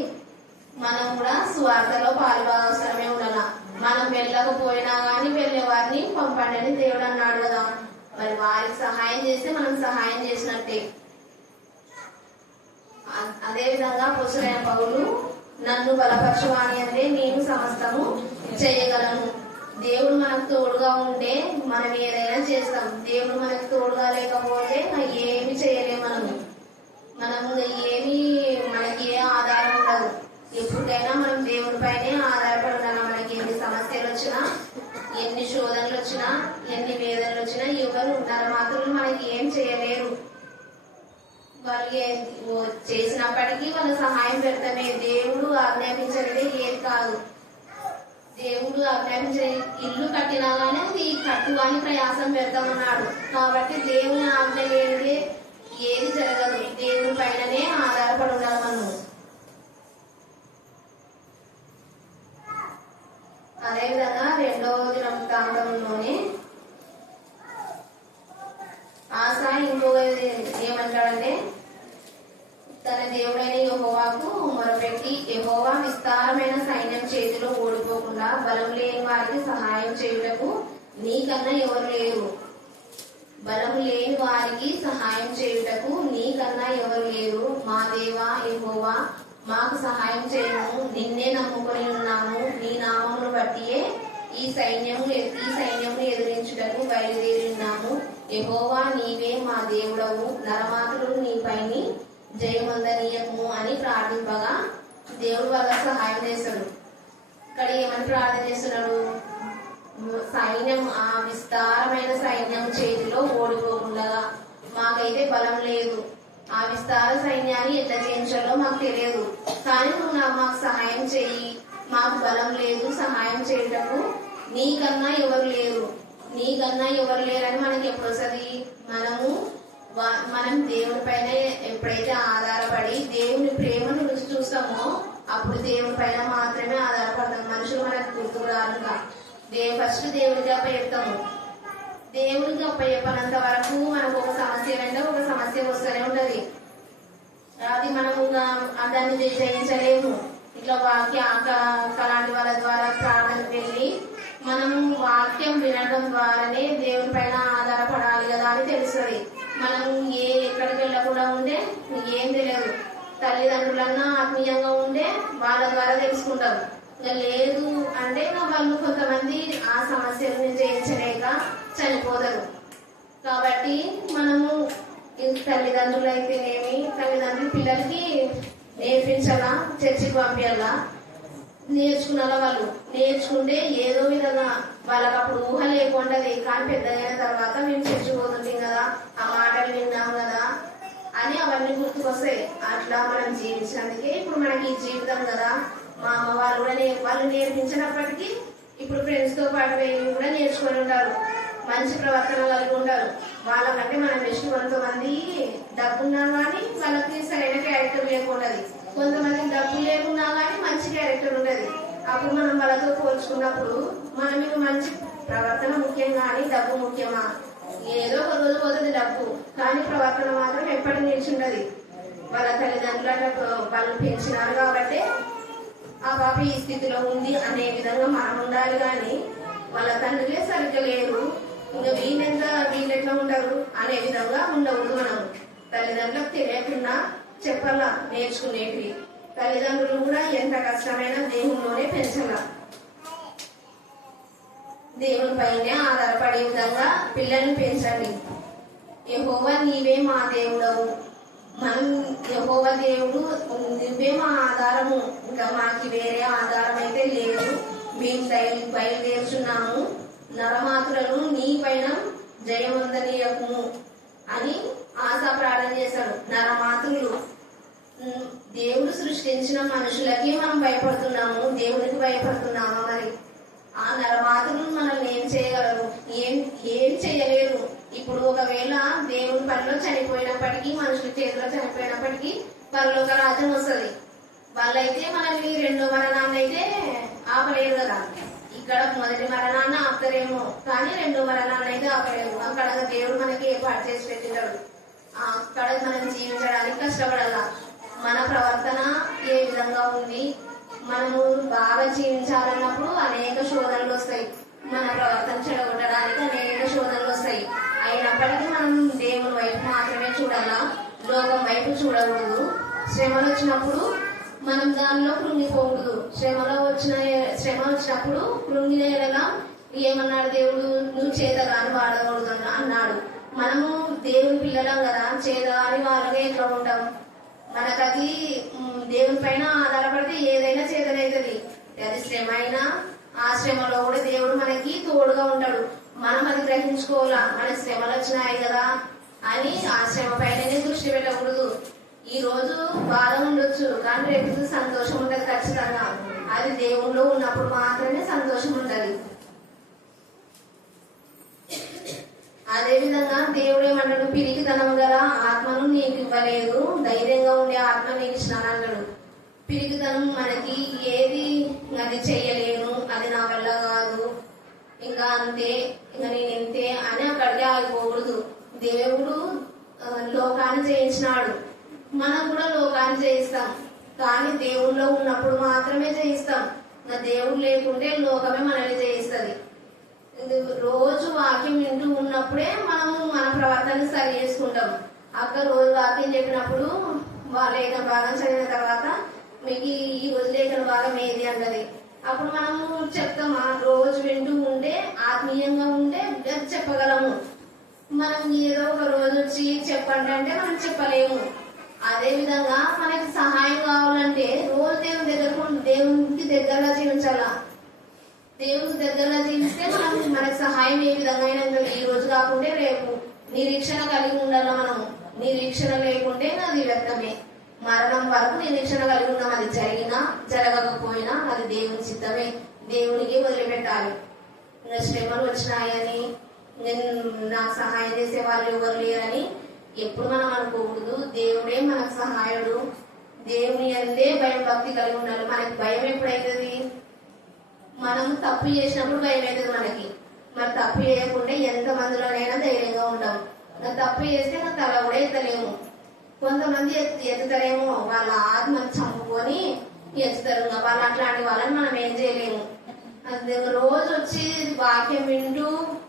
మనం కూడా సువార్తలో పాల్గొనవసరమే ఉండాల. మనం వెళ్ళకపోయినా గానీ వెళ్ళే వారిని పంపండి అని దేవుడు అన్నాడు కదా. మరి వారికి సహాయం చేస్తే మనం సహాయం చేసినట్టే. అదే విధంగా అపోస్తలుడైన పౌలు నన్ను బలపరచువాని అంటే నేను సమస్తము చేయగలను. దేవుడు మనకు తోడుగా ఉంటే మనం ఏదైనా చేస్తాం. దేవుడు మనకు తోడుగా లేకపోతే ఏమి చేయలేము. మనకి ఏ ఆధారం ఉండదు. ఎప్పటికైనా మనం దేవుడి పైనే ఆధారపడాలి. మనకి ఎన్ని సమస్యలు వచ్చినా, ఎన్ని శోధనలు వచ్చినా, ఎన్ని వేదనలు వచ్చినా ఎవరు నరమాత్రులు మనకి ఏం చేయలేరు. వాళ్ళు చేసినప్పటికీ వాళ్ళ సహాయం పెడతామే. దేవుడు ఆజ్ఞాపించలేదే ఏది కాదు. దేవుడు ఆజ్ఞాపించే ఇల్లు కట్టినా గానీ అది కట్టువాని ప్రయాసం పెడతామన్నాడు. కాబట్టి దేవుని ఆజ్ఞ లేనిదే ఏది జరగదు. దేవుని పైననే ఆధారపడి ఉండాలి మనము. అదేవిధంగా 2వ దినవృత్తాంతంలోనే ఆస ఇంకొక ఏమంటాడంటే, తన దేవుడైన యెహోవాకు మొరపెట్టి యెహోవా విస్తారమైన సైన్యం చేతిలో ఓడిపోకుండా బలం లేని వారికి సహాయం చేయుటకు నీకన్నా ఎవరు లేరు. బలం లేని వారికి సహాయం చేయుటకు నీకన్నా ఎవరు లేరు. మా దేవా యెహోవా మాకు సహాయం చేయము. నిన్నే నమ్ముకొని ఉన్నాము. నీ నామమును బట్టియే ఈ సైన్యము ఎదిరించుటకు బయలుదేరి ఉన్నాము. యెహోవా నీవే మా దేవుడవు. నరమాతులు నీపైని జయమందనీయము అని ప్రార్థింపగా దేవుడు వాళ్ళకి సహాయం చేస్తాడు. ఇక్కడ ఏమని ప్రార్థన చేస్తున్నాడు? సైన్యం, ఆ విస్తారమైన సైన్యం చేతిలో ఓడిపోకుండా మాకైతే బలం లేదు. ఆ విస్తార సైన్యాన్ని ఎట్లా చేయించాలో మాకు తెలియదు, కానీ నువ్వు మాకు సహాయం చెయ్యి. మాకు బలం లేదు, సహాయం చేయటకు నీకన్నా ఎవరు లేరు. నీకన్నా ఎవరు లేరని మనకి ఎప్పుడు వస్తుంది? మనం దేవుని పైన ఎప్పుడైతే ఆధారపడి దేవుని ప్రేమను రుచి చూస్తామో అప్పుడు దేవుని పైన మాత్రమే ఆధారపడతాం. మనుషులు మనకు గుర్తుకు రానుగా ఫస్ట్ దేవునికి అప్పచెప్తాము. దేవునికి అప్పచెప్పనంత వరకు మనకు ఒక సమస్య అంటే ఒక సమస్య వస్తూనే ఉంటది. అది మనము దాన్ని జయించలేము. ఇట్లా అలాంటి వాళ్ళ ద్వారా ప్రార్థనకు వెళ్ళి మనము వాక్యం వినడం ద్వారానే దేవుని పైన ఆధారపడాలి కదా అని తెలుస్తుంది. మనం ఎక్కడికి వెళ్ళకుండా ఉంటే ఏం తెలియదు. తల్లిదండ్రులన్నా ఆత్మీయంగా ఉంటే వాళ్ళ ద్వారా తెలుసుకుంటారు. ఇంకా లేదు అంటే ఇంకా వాళ్ళు కొంతమంది ఆ సమస్యలను జయించలేక చనిపోతారు. కాబట్టి మనము తల్లిదండ్రులు అయితేనేమి, తల్లిదండ్రులు పిల్లలకి నేర్పించాలా, చర్చికి పంపించాలా, నేర్చుకున్నారా. వాళ్ళు నేర్చుకుంటే ఏదో విధంగా వాళ్ళకి అప్పుడు ఊహ లేకుంటది, కానీ పెద్దగైన తర్వాత మేము చర్చి పోతుంటాం కదా, ఆ మాటలు విన్నాం కదా అని అవన్నీ గుర్తుకొస్తాయి. అట్లా మనం జీవించినందుకే ఇప్పుడు మనకి ఈ జీవితం కదా. మా అమ్మ వాళ్ళు కూడా వాళ్ళు నేర్పించినప్పటికీ ఇప్పుడు ఫ్రెండ్స్ తో పాటు వెళ్ళి కూడా నేర్చుకొని ఉంటారు, మంచి ప్రవర్తన కలిగి ఉంటారు. వాళ్ళకంటే మనం బెస్ట్. కొంతమంది డబ్బు ఉన్నా కానీ వాళ్ళకి సరైన క్యారెక్టర్ లేకుంటది, కొంతమంది డబ్బు లేకున్నా కానీ మంచి క్యారెక్టర్ ఉంటది. అప్పుడు మనం వాళ్ళతో పోల్చుకున్నప్పుడు మనం ఇక మంచి ప్రవర్తన ముఖ్యం కానీ డబ్బు ముఖ్యమా? ఏదో ఒక రోజు పోతుంది డబ్బు, కానీ ప్రవర్తన మాత్రం ఎప్పటికీ నిలిచింటది. వాళ్ళ తల్లిదండ్రులు అట్లా వాళ్ళు పెంచినారు కాబట్టి ఆ పాప ఈ స్థితిలో ఉంది అనే విధంగా మనం ఉండాలి. కానీ వాళ్ళ తండ్రులే సరిగ్గా లేరు, ఇంకా వీళ్ళెట్లా ఉంటారు అనే విధంగా ఉండకూడదు. మనం తల్లిదండ్రులకు తెలియకుండా చెప్పాలా నేర్చుకునేటివి. తల్లిదండ్రులు కూడా ఎంత కష్టమైనా దేవునిలోనే పెంచాల, దేవుని పైనే ఆధారపడే విధంగా పిల్లల్ని పెంచండి. యెహోవా నీవే మా దేవుడవు, మనం యెహోవా దేవుడు నువ్వే మా ఆధారము, ఇంకా మాకి వేరే ఆధారం అయితే లేదు. మేము బయలుదేరుచున్నాము, నరమాతులను నీ పైన జయవంతనీయకుము అని ఆశా ప్రార్థన చేశాడు. నరమాతులు దేవుడు సృష్టించిన మనుషులకి మనం భయపడుతున్నాము, దేవునికి భయపడుతున్నామా? మరి ఆ నరమాతులు మనల్ని ఏం చేయగలరు? ఏం చేయలేరు. ఇప్పుడు ఒకవేళ దేవుని పనిలో చనిపోయినప్పటికీ, మనుషుల చేతిలో చనిపోయినప్పటికీ పరలోక రాజ్యం వస్తుంది. వాళ్ళైతే మనల్ని రెండో మరణాన్ని అయితే ఆపలేరు కదా. ఇక్కడ మొదటి మరణాన్ని ఆపుతారేమో, కానీ రెండో మరణాన్ని అయితే ఆపలేరు. అక్కడ దేవుడు మనకి ఏర్పాటు చేసి పెట్టినాడు. అక్కడ మనం జీవించడానికి కష్టపడాల. మన ప్రవర్తన ఏ విధంగా ఉంది, మనము బాగా జీవించాలన్నప్పుడు అనేక శోధనలు వస్తాయి. మన ప్రవర్తన చెడగొట్టడానికి అనేక శోధనలు వస్తాయి. అయినప్పటికీ మనం దేవుని వైపు మాత్రమే చూడాలా, లోకం వైపు చూడకూడదు. శ్రమలు వచ్చినప్పుడు మనం దానిలో కృంగిపోకూడదు. శ్రమ వచ్చినప్పుడు కృంగినేలా ఏమన్నాడు దేవుడు? నువ్వు చేతగాని వాడకూడదు అన్నాడు. మనము దేవుని పిల్లలం కదా, చేతగాని వాళ్ళగా ఎట్లా ఉంటాం? మనకది దేవుని పైన ఆధారపడితే ఏదైనా చేతనైతుంది. అది శ్రమ అయినా ఆ శ్రమలో కూడా దేవుడు మనకి తోడుగా ఉంటాడు. మనం అది గ్రహించుకోవాలా, మన శ్రమలు వచ్చినాయి కదా అని ఆ శ్రమ పైననే దృష్టి పెట్టకూడదు. ఈ రోజు బాధ ఉండొచ్చు, కానీ రేపు సంతోషం ఉండదు ఖచ్చితంగా. అది దేవుళ్ళు ఉన్నప్పుడు మాత్రమే సంతోషం ఉంటది. అదే విధంగా దేవుడు ఏమన్నాడు? పిరికితనం గల ఆత్మను నీకు ఇవ్వలేదు, ధైర్యంగా ఉండే ఆత్మ నీకు ఇచ్చినాను అన్నాడు. పిరికితనం మనకి ఏది అది చెయ్యలేను, అది నా వల్ల కాదు, ఇంకా అంతే, ఇంకా నేను ఇంతే అని అక్కడికి ఆగిపోకూడదు. దేవుడు లోకాన్ని జయించినాడు, మనం కూడా లోకాన్ని జయిస్తాం. కానీ దేవుళ్ళో ఉన్నప్పుడు మాత్రమే జయిస్తాం. దేవుడు లేకుంటే లోకమే మనల్ని జయిస్తుంది. రోజు వాక్యం వింటూ ఉన్నప్పుడే మనము మన ప్రవర్తన సరి చేసుకుంటాం. అక్క రోజు వాక్యం చెప్పినప్పుడు లేఖన భాగం చదివిన తర్వాత మీకు ఈ రోజు లేఖన భాగం ఏది అన్నది, అప్పుడు మనము చెప్తామా? రోజు వింటూ ఉంటే ఆత్మీయంగా ఉంటే చెప్పగలము. మనం ఏదో ఒక రోజు వచ్చి చెప్పండి అంటే మనం చెప్పలేము. అదే విధంగా మనకి సహాయం కావాలంటే రోజు దేవునికి దగ్గరగా జీవించాలా. దేవునికి దగ్గరగా జీవిస్తే మనకి సహాయం ఏ విధంగా అయినా ఈ రోజు కాకుంటే రేపు నిరీక్షణ కలిగి ఉండాలి. మనం నిరీక్షణ లేకుంటే అది వ్యర్థమే. మరణం వరకు నిరీక్షణ కలిగి ఉన్నాం. అది జరిగినా జరగకపోయినా అది దేవుని చిత్తమే, దేవునికి వదిలిపెట్టాలి. ఇంకా శ్రమలు వచ్చినాయని నాకు సహాయం చేసే వాళ్ళు ఎవరు లేరని ఎప్పుడు మనం అనుకోకూడదు. దేవుడే మనకు సహాయుడు. దేవుని అందే భయం భక్తి కలిగి ఉండాలి. మనకి భయం ఎప్పుడైతుంది? మనం తప్పు చేసినప్పుడు భయం అవుతుంది మనకి. మరి తప్పు చేయకుండా ఎంత మందిలోనైనా ధైర్యంగా ఉంటాం. తప్పు చేస్తే మన తల కూడా ఎత్తలేము. కొంతమంది ఎత్తుతారేమో, వాళ్ళ ఆత్మను చంపుకొని ఎత్తుతారు. వాళ్ళు అట్లాంటి వాళ్ళని మనం ఏం చేయలేము. రోజు వచ్చి వాక్యం వింటూ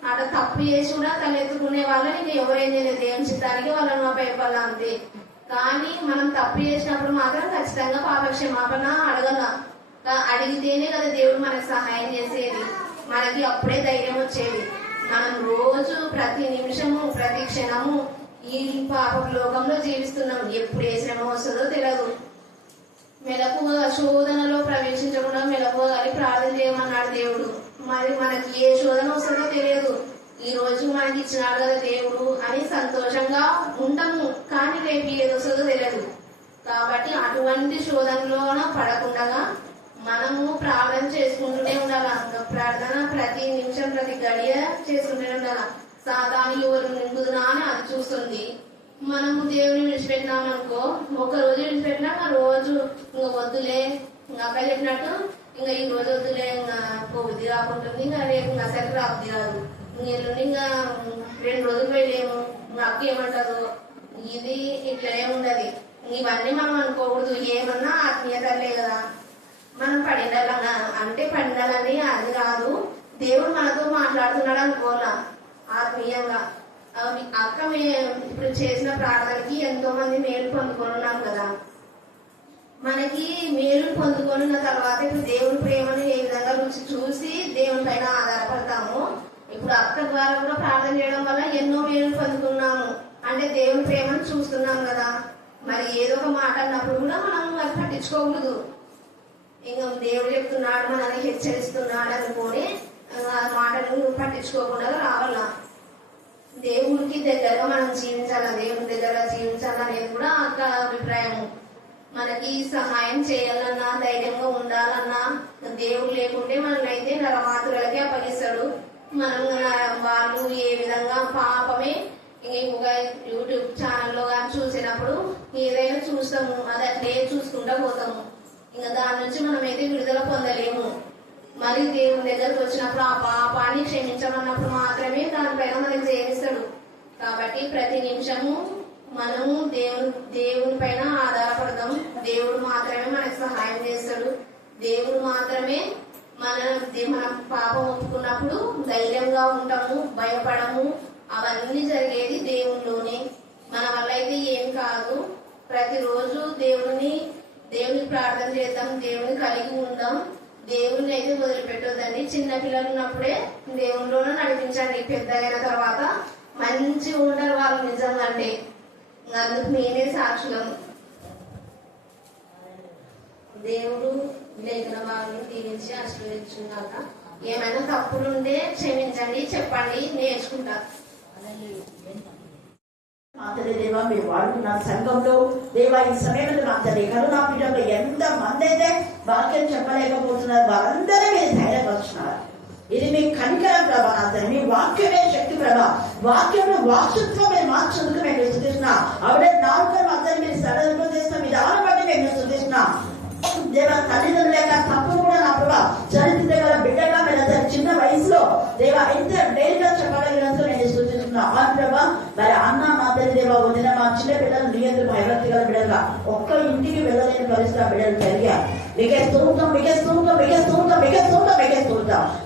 అట్లా తప్పు చేసి కూడా తలెత్తుకునే వాళ్ళని ఇంకా ఎవరేం చేయలేదు. దేవుని చిత్తానికి వాళ్ళని భయపడాలి అంతే. కానీ మనం తప్పు చేసినప్పుడు మాత్రం ఖచ్చితంగా పాప క్షమాపణ అడిగితేనే కదా దేవుడు మనకు సహాయం చేసేది, మనకి అప్పుడే ధైర్యం వచ్చేది. మనం రోజు ప్రతి నిమిషము ప్రతి క్షణము ఈ పాప లోకంలో జీవిస్తున్నాం. ఎప్పుడు ఏ శ్రమ వస్తుందో తెలియదు. మెలకుగా శోధనలో ప్రవేశించకుండా మెలకుగా కలిగి ప్రార్థన చేయమన్నాడు దేవుడు. మరి మనకి ఏ శోధన వస్తుందో తెలియదు. ఈ రోజు మనకి ఇచ్చినాడు కదా దేవుడు అని సంతోషంగా ఉంటాము, కానీ రేపు ఏది వస్తుందో తెలియదు. కాబట్టి అటువంటి శోధనలోన పడకుండా మనము ప్రార్థన చేసుకుంటూనే ఉండాలి. ప్రార్థన ప్రతి నిమిషం ప్రతి గడియ చేసుకుంటూనే ఉండాలి. సాతానికి ఎవరు నింపుదునా అని అది చూస్తుంది. మనము దేవుని విడిచిపెట్టినామనుకో, ఒక రోజు విడిచిపెట్టినా ఆ రోజు ఇంకా వద్దులే, ఇంకా అక్క చెప్పినట్టు ఇంకా ఈ రోజు వద్దులే, ఇంకా బుద్ధి రాకుంటుంది, ఇంకా రేపు ఇంకా అసలు రాబుద్ది రాదు, ఎల్లుండి ఇంకా 2 రోజులు పోయలేము, ఇంకా అక్క ఏమంటారు, ఇది ఇట్లనే ఉండదు. ఇవన్నీ మనం అనుకోకూడదు. ఏమన్నా ఆత్మీయతలే కదా, మనం పడినాలన్నా అంటే పడినాలని అది కాదు, దేవుడు మనతో మాట్లాడుతున్నాడు అనుకోవాలా ఆత్మీయంగా. అక్క ఇప్పుడు చేసిన ప్రార్థనకి ఎంతో మంది మేలు పొందుకొనున్నాం కదా. మనకి మేలు పొందుకొనున్న తర్వాత ఇప్పుడు దేవుని ప్రేమను ఏ విధంగా రుచి చూసి దేవుని పైన ఆధారపడతాము. ఇప్పుడు అక్క ద్వారా కూడా ప్రార్థన చేయడం వల్ల ఎన్నో మేలు పొందుకున్నాము, అంటే దేవుని ప్రేమను చూస్తున్నాం కదా. మరి ఏదో ఒక మాట అన్నప్పుడు కూడా మనం అది పట్టించుకోకూడదు. ఇంకా దేవుడు చెప్తున్నాడు మనల్ని హెచ్చరిస్తున్నాడు అనుకొని మాటలు పట్టించుకోకుండా రావాలా. దేవుడికి దగ్గరగా మనం జీవించాలా, దేవుని దగ్గర జీవించాలనేది కూడా అక్క అభిప్రాయము. మనకి సహాయం చేయాలన్నా ధైర్యంగా ఉండాలన్నా దేవుడు లేకుంటే మనల్ని నరమాతులకి అప్పగిస్తాడు. మనం వాళ్ళు ఏ విధంగా పాపమే ఇంకా యూట్యూబ్ ఛానల్లో కానీ చూసినప్పుడు ఏదైనా చూస్తాము, అది అట్లే చూసుకుంటా పోతాము. ఇంకా దాని నుంచి మనమైతే విడుదల పొందలేము. మరి దేవుని దగ్గరకు వచ్చినప్పుడు ఆ పాపాన్ని క్షమించమన్నప్పుడు మాత్రమే దానిపైన మనకి జయిస్తాడు. కాబట్టి ప్రతి నిమిషము మనము దేవుని పైన ఆధారపడదాం. దేవుడు మాత్రమే మనకు సహాయం చేస్తాడు. దేవుడు మాత్రమే మన పాపం ఒప్పుకున్నప్పుడు ధైర్యంగా ఉంటాము, భయపడము. అవన్నీ జరిగేది దేవునిలోనే. మన వల్ల అయితే ఏం కాదు. ప్రతిరోజు దేవుని ప్రార్థన చేద్దాం, దేవుని కలిగి ఉందాం. దేవుని అయితే వదిలిపెట్టొద్దండి. చిన్న పిల్లలు ఉన్నప్పుడే దేవునిలోనే నడిపించండి. పెద్దగైన తర్వాత మంచి ఉంటారు వాళ్ళు నిజంగా. అంటే అందుకు మేమే సాక్షులం. దేవుడు లేఖన భాగాన్ని దీవించి ఆశీర్వదించుగాక. ఏమైనా తప్పులుంటే క్షమించండి, చెప్పండి, నేర్చుకుంటా. మాతడి దేవా, మీరు వాడుతున్న సంఘంలో దేవా ఈ సమయంలో నా తండ్రి కరుణా పీఠంలో ఎంత మంది అయితే వాక్యం చెప్పలేకపోతున్నారు, వారందరూ మీరు ధైర్యపరుచున్నారు. ఇది మీ కనికరం ప్రభా, నా తండ్రి మీ వాక్యమే శక్తి ప్రభా. వాక్యంలో వాక్సత్వం మీరు మార్చేందుకు మేము స్తుతిస్తున్నా. ఆవిడ నాలుగు మాత్రం మీరు సడలింపు చేస్తున్న విధానం బట్టి మేము స్తుతిస్తున్నా. దేవా తల్లిదండ్రుల యొక్క తప్పు కూడా నా ప్రభా చరిత్ర గల బిడ్డగా మీరు చిన్న వయసులో దేవా ఎంత డైరీగా చెప్పగలిగినందుకు నేను సూచిస్తున్నా. ఆ ప్రభా మరి అన్న మాతరి దేవా వదిన మా చిన్న పిల్లలు నియంత్రణ భయభక్తి గల బిడ్డగా ఒక్క ఇంటికి వెళ్ళలేని పరిస్థితి ఆ బిడ్డలు పెరిగారు.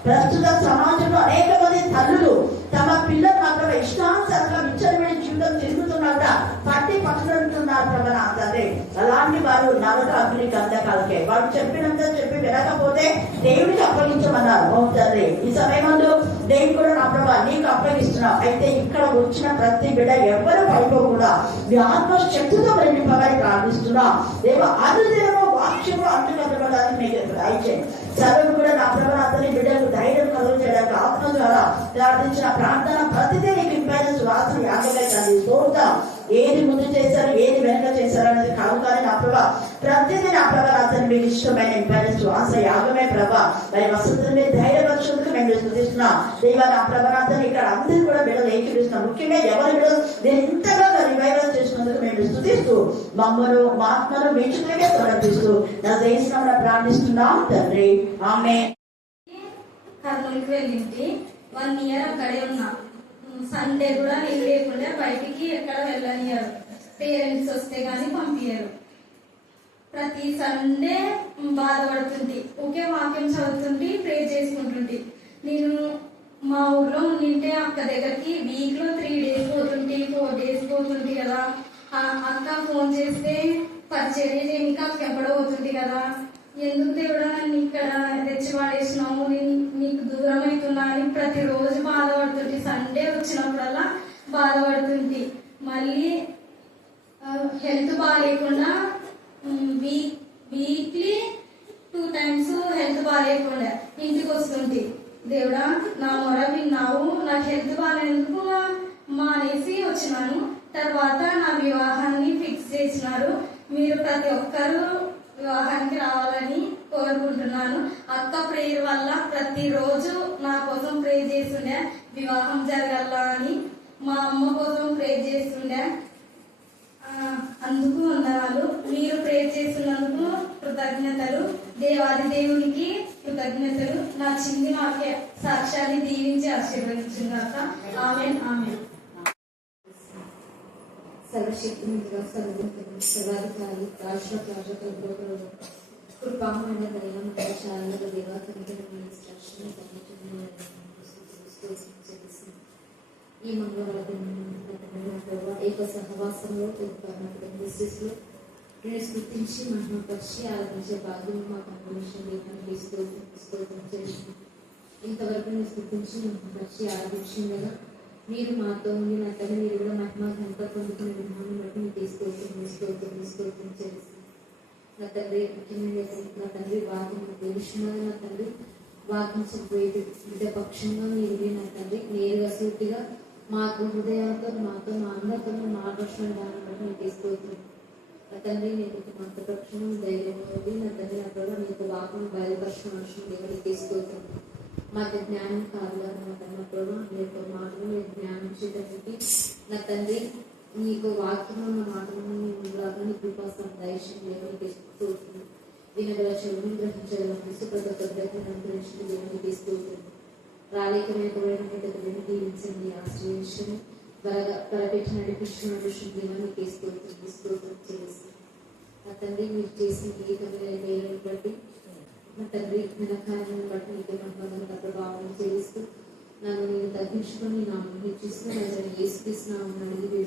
ప్రస్తుత సమాజంలో అనేక మంది తల్లులు తమ పిల్లలు మాత్రం ఇష్టానుసారంగా విచ్చలవిడి జీవితం తిరుగుతున్నారా పట్టి పట్టుకుంటున్నారు ప్రభా నా తండ్రి. అలాంటి వారు నరక అగ్ని గంధకాలకే వారు చెప్పినంత చెప్పి వినకపోతే దేవుడికి అప్పగించమన్నారు. ఓ తండ్రి ఈ సమయంలో దేవుడు కూడా నా ప్రభా నీకు అప్పగిస్తున్నావు. అయితే ఇక్కడ వచ్చిన ప్రతి బిడ్డ ఎవరు పడిపోకుండా మీ ఆత్మశక్తితో నింపమని ప్రార్థిస్తున్నా. దేవ అనుదినము వాక్యము అంటుకోవడానికి మీకు దయచేయండి. చదువు కూడా నా ప్రభా అతని బిడ్డలకు ధైర్యం కలుగు చేయడానికి ఆత్మ ద్వారా ప్రార్థించిన ప్రార్థన ప్రతిదీ నీకు ఇంపైన శ్వాస యాగగా కలిగి చూద్దాం. ఏది ముందు చేశారు, ఏది వెనక చేశారు అనేది కాదు, కానీ నా ప్రభా ప్రతిదీ నా ప్రభా అతను మీకు ఇష్టమైన ఇంపైన శ్వాస యాగమే ప్రభా. మరి వసతులు ధైర్యపరచుకుంటూ మేము స్థుతిస్తున్నాం. దేవా నా ప్రభా అతను ఇక్కడ అందరూ కూడా బిడ్డలు ఏకీపిస్తున్నాం. ముఖ్యంగా ఎవరి బిడ్డలు నేను ఇంతగా రివైవల్ చేసినందుకు మేము స్థుతిస్తూ మమ్మను మా ఆత్మను మీ చుట్టూనే సమర్పిస్తూ నా దేశంలో ప్రార్థిస్తున్నాం తండ్రి. ఆమె కర్నూలుకి వెళ్ళింది 1 ఇయర్ అక్కడే ఉన్నా. సండే కూడా నేను లేకుండా బయటికి ఎక్కడ వెళ్ళనియరు. పేరెంట్స్ వస్తే గానీ పంపించారు. ప్రతి సండే బాధపడుతుంది. ఒకే వాక్యం చదువుతుంటే ప్రే చేసుకుంటుంది. నేను మా ఊర్లో ఉండింటే అక్క దగ్గరికి వీక్ లో 3 days పోతుంటే 4 days పోతుంది కదా. అక్క ఫోన్ చేస్తే పరిచర్య చేయడానికి అక్క ఎక్కడో పోతుంది కదా, ఎందుకు దేవుడా నన్ను ఇక్కడ తెచ్చి పడేసినావు, నేను నీకు దూరం అవుతున్నా అని ప్రతిరోజు బాధపడుతుంది. సండే వచ్చినప్పుడల్లా బాధపడుతుంది. మళ్ళీ హెల్త్ బాగాలేకుండా వీక్లీ 2 times హెల్త్ బాగాలేకుండా ఇంటికి వస్తుంది. దేవుడా నా మొర విన్నావు, నాకు హెల్త్ బాగాలేందుకు మానేసి వచ్చినాను. తర్వాత నా వివాహాన్ని ఫిక్స్ చేసినారు. మీరు ప్రతి ఒక్కరూ వివాహానికి రావాలని కోరుకుంటున్నాను. అక్క ప్రేయర్ వల్ల ప్రతిరోజు నా కోసం ప్రే చేస్తుండే, వివాహం జరగాల అని. మా అమ్మ కోసం ప్రే చేస్తుండే. అందుకు వందనాలు. మీరు ప్రే చేస్తున్నందుకు కృతజ్ఞతలు. దేవాది దేవునికి కృతజ్ఞతలు. నా చిన్ని వాక్య సాక్ష్యాన్ని దీవించి ఆశీర్వదించుగాక. ఆమేన్. ఆమేన్. సర్వశక్తిగా సర్వాధికారి రాష్ట్ర ప్రాజెక్టుల కృపామైన దైవ మంత్రశాలలో ఈ మంగళవారం ఏక సహవాసంలో నేను స్థుతించి మహిమపరిచి ఆరాధించే భాగ్యం మాకు అనుభవించండి. ఇంతవరకు నేను స్థుతించి మహిమపరిచి ఆరాధించిండగా మీరు మాతో ఉండి నా తల్లి మీరు కూడా మహిమ ఘనత పొందుకునే విధానం బట్టి మీకు స్తోత్రం చేసి నా తండ్రి ముఖ్యమైన నా తండ్రి వాక్యం విషయంలో నా తండ్రి వాకించబోయేది బిడ్డ పక్షంగా మీరు నా తండ్రి నేరుగా సూటిగా మాకు హృదయాలతో మాతో మా అందరితో మాట్లాడుతున్న దాన్ని బట్టి మీకు స్తోత్రం. నా తండ్రి నేను మాత పక్షం ధైర్యం నా తండ్రి నా కూడా మీకు వాక్యం బయలుపరచిన అవసరం దేవుడికి స్తోత్రం. మాకు జ్ఞానం కావాలని నా తన ప్రభావ మీ యొక్క మాటలు మీకు జ్ఞానం చేయడానికి నా తండ్రి నీకు వాక్యంలో ఉన్న మాటలను నీ కృపాసం దయచేసి దేవునికి స్తోత్రం. వినగల చెవుని గ్రహించగల మనసు ప్రతి ఒక్క దగ్గర అనుగ్రహించిన దేవునికి స్తోత్రం. రాలేకమైనటువంటి దీవించండి, ఆశ్రయించండి, బలపెట్టి నడిపించిన దీవానికి స్తోత్రం చేసి నా తండ్రి మీరు చేసిన గీతలను బట్టి నా తండ్రి నిలకాలను బట్టి నీకు మహిమగల ప్రభావం చేస్తూ నన్ను నేను తగ్గించుకొని నా మీరు చూసిన ఏసుకృష్ణ అడిగి